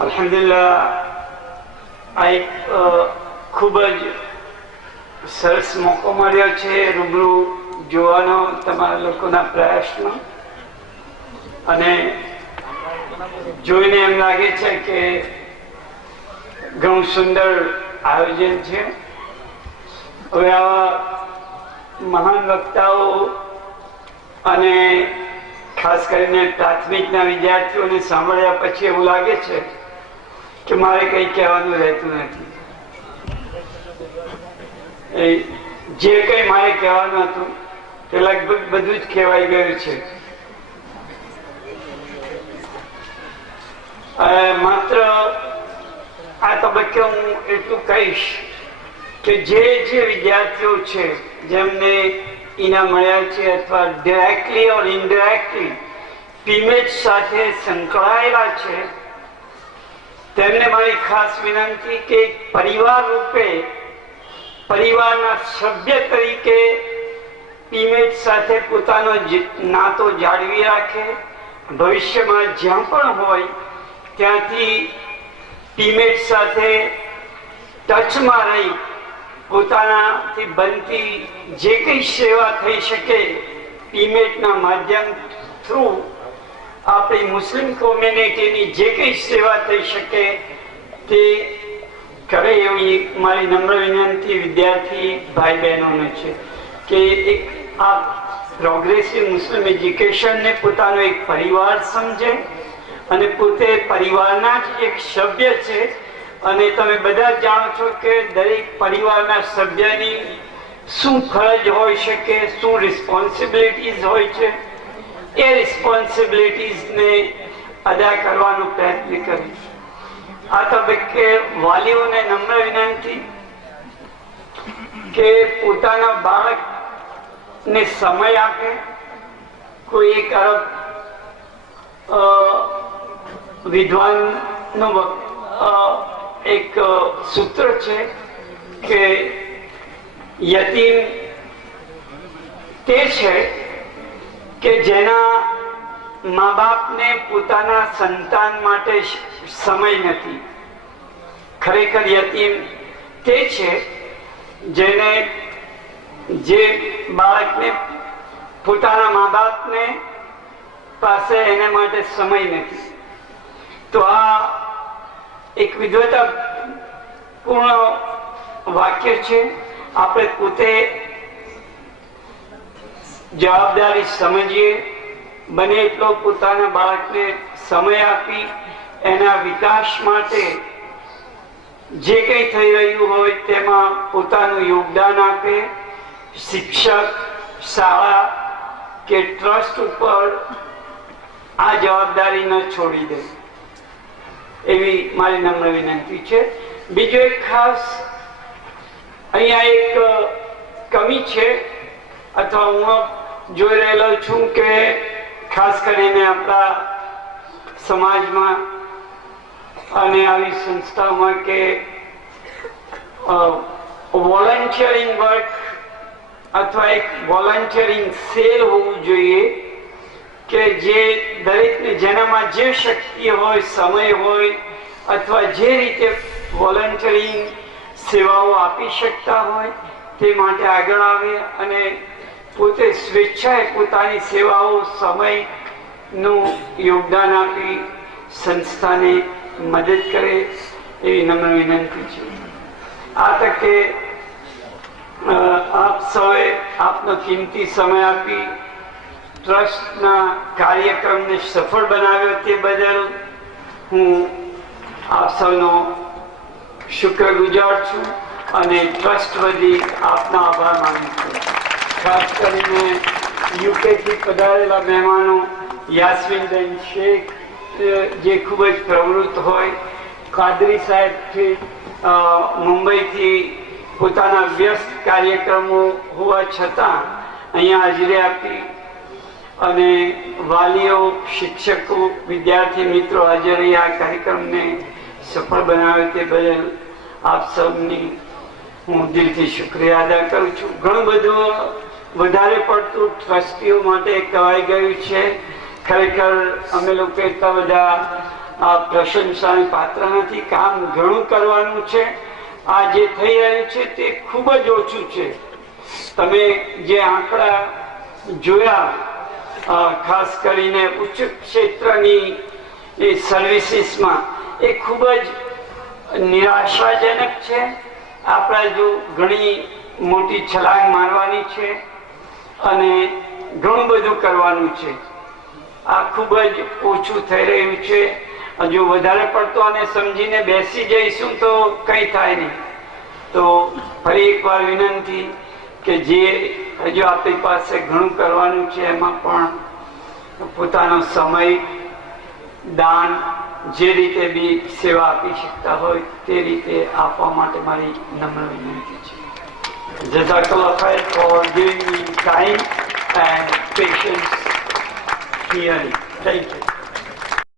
અલ્હમ્દુલિલ્લાહ, આ એક ખૂબ જ સરસ મોકો મળ્યો છે રૂબરૂ જોવાનો તમારા લોકોના પ્રયાસનો, અને જોઈને એમ લાગે છે કે ઘણું સુંદર આયોજન છે. હવે આવા મહાન વક્તાઓ અને ખાસ કરીને પ્રાથમિકના વિદ્યાર્થીઓને સાંભળ્યા પછી એવું લાગે છે કે મારે કંઈ કહેવાનું રહેતું નથી. જે કંઈ મારે કહેવાનું હતું તે લગભગ બધું જ કહેવાઈ ગયું છે. માત્ર આ તબક્કે હું એટલું કહીશ કે જે વિદ્યાર્થીઓ છે જેમને ઇનામ મળ્યા છે અથવા ડાયરેક્ટલી ઓર ઇનડાયરેક્ટલી પીમેજ સાથે સંકળાયેલા છે, તેમને મારી ખાસ વિનંતી કે પરિવાર રૂપે, પરિવારના સભ્ય તરીકે પીમેજ સાથે પોતાનો નાતો જાળવી રાખે. ભવિષ્યમાં જ્યાં પણ હોય ત્યાંથી પીમેજ સાથે ટચમાં રહી પોતાનાથી બનતી જે કંઈ સેવા થઈ શકે પીમેજના માધ્યમ થ્રુ આપણી મુસ્લિમ કોમ્યુનિટીની જે કંઈ સેવા થઈ શકે તે કરે, એવી મારી નમ્ર વિનંતી વિદ્યાર્થી ભાઈ બહેનોને છે કે એક આ પ્રોગ્રેસિવ મુસ્લિમ એજ્યુકેશનને પોતાનો એક પરિવાર સમજે અને પોતે પરિવારના જ એક સભ્ય છે. અને તમે બધા જાણો છો કે દરેક પરિવારના સભ્યની શું ફરજ હોઈ શકે, શું રિસ્પોન્સિબિલિટીઝ હોય છે, એ રિસ્પોન્સિબિલિટીઝને અદા કરવાનો પ્રયત્ન કરીશ. આ તબક્કે વાલીઓને નમ્ર વિનંતી કે પોતાના બાળકને સમય આપે. કોઈ એક અરબ વિદ્વાનનો એક સૂત્ર છે કે યતીમ તે છે કે જેના મા બાપને પોતાના સંતાન માટે સમય નથી. ખરેખર યતીમ તે છે જે બાળકને પોતાના મા બાપને પાસે એને માટે સમય નથી. તો આ એક વિદ્વતાપૂર્ણ વાક્ય છે. આપણે પોતે જવાબદારી સમજીએ, બને એટલો પોતાના બાળકને સમય આપી એના વિકાસ માટે જે કંઈ થઈ રહ્યું હોય તેમાં પોતાનું યોગદાન આપે. શિક્ષક, શાળા કે ટ્રસ્ટ ઉપર આ જવાબદારી ન છોડી દે, એવી મારી નમ્ર વિનંતી છે. બીજો એક ખાસ અહીંયા એક કમી છે, અથવા હું જોઈ રહેલો છું કે ખાસ કરીને આપણા સમાજમાં અને આવી સંસ્થાઓમાં કે વોલન્ટિયરિંગ વર્ક અથવા એક વોલન્ટિયરિંગ સેલ હોવું જોઈએ કે જે દરેકને જેનામાં જે શક્તિ હોય, સમય હોય અથવા જે રીતે વોલન્ટિયરિંગ સેવાઓ આપી શકતા હોય તે માટે આગળ આવે અને પોતે સ્વેચ્છાએ પોતાની સેવાઓ, સમયનું યોગદાન આપી સંસ્થાને મદદ કરે, એવી નમ્ર વિનંતી છે. આ તકે આપ સૌએ આપનો કિંમતી સમય આપી ટ્રસ્ટના કાર્યક્રમને સફળ બનાવ્યો તે બદલ હું આપ સૌનો શુક્રગુજાર છું અને ટ્રસ્ટ વતી આપનો આભાર માનું છું. ખાસ કરીને યુકેથી પધારેલા મહેમાનો યાસ્મીનબેન શેખ જે ખૂબ જ પ્રવૃત્ત હોય, કાદરી સાહેબથી મુંબઈથી પોતાના વ્યસ્ત કાર્યક્રમો હોવા છતાં અહીંયા હાજરી આપી, અને વાલીઓ, શિક્ષકો, વિદ્યાર્થી મિત્રો હાજર રહી આ કાર્યક્રમને સફળ બનાવ્યો તે બદલ આપ સૌની હું દિલથી શુક્રિયા અદા કરું છું. ઘણું બધું વધારે પડતું ટ્રસ્ટીઓ માટે કહેવાઈ ગયું છે. ખરેખર અમે લોકો એટલા બધા પ્રશંસાને પાત્ર નથી. કામ ઘણું કરવાનું છે. આ જે થઈ રહ્યું છે તે ખૂબ જ ઓછું છે. તમે જે આંકડા જોયા, ખાસ કરીને ઉચ્ચ ક્ષેત્રની સર્વિસીસમાં, એ ખૂબ જ નિરાશાજનક છે. આપણે જો ઘણી મોટી છલાંગ મારવાની છે અને ઘણું બધું કરવાનું છે. આ ખૂબ જ ઓછું થઈ રહ્યું છે. હજુ વધારે પડતો આને સમજીને બેસી જઈશું તો કંઈ થાય નહીં. તો ફરી એકવાર વિનંતી કે જે હજુ આપણી પાસે ઘણું કરવાનું છે એમાં પણ પોતાનો સમય, દાન, જે રીતે બી સેવા આપી શકતા હોય તે રીતે આપવા માટે મારી નમ્ર વિનંતી છે. Jazakallah khair for giving me time and patience hearing. Thank you.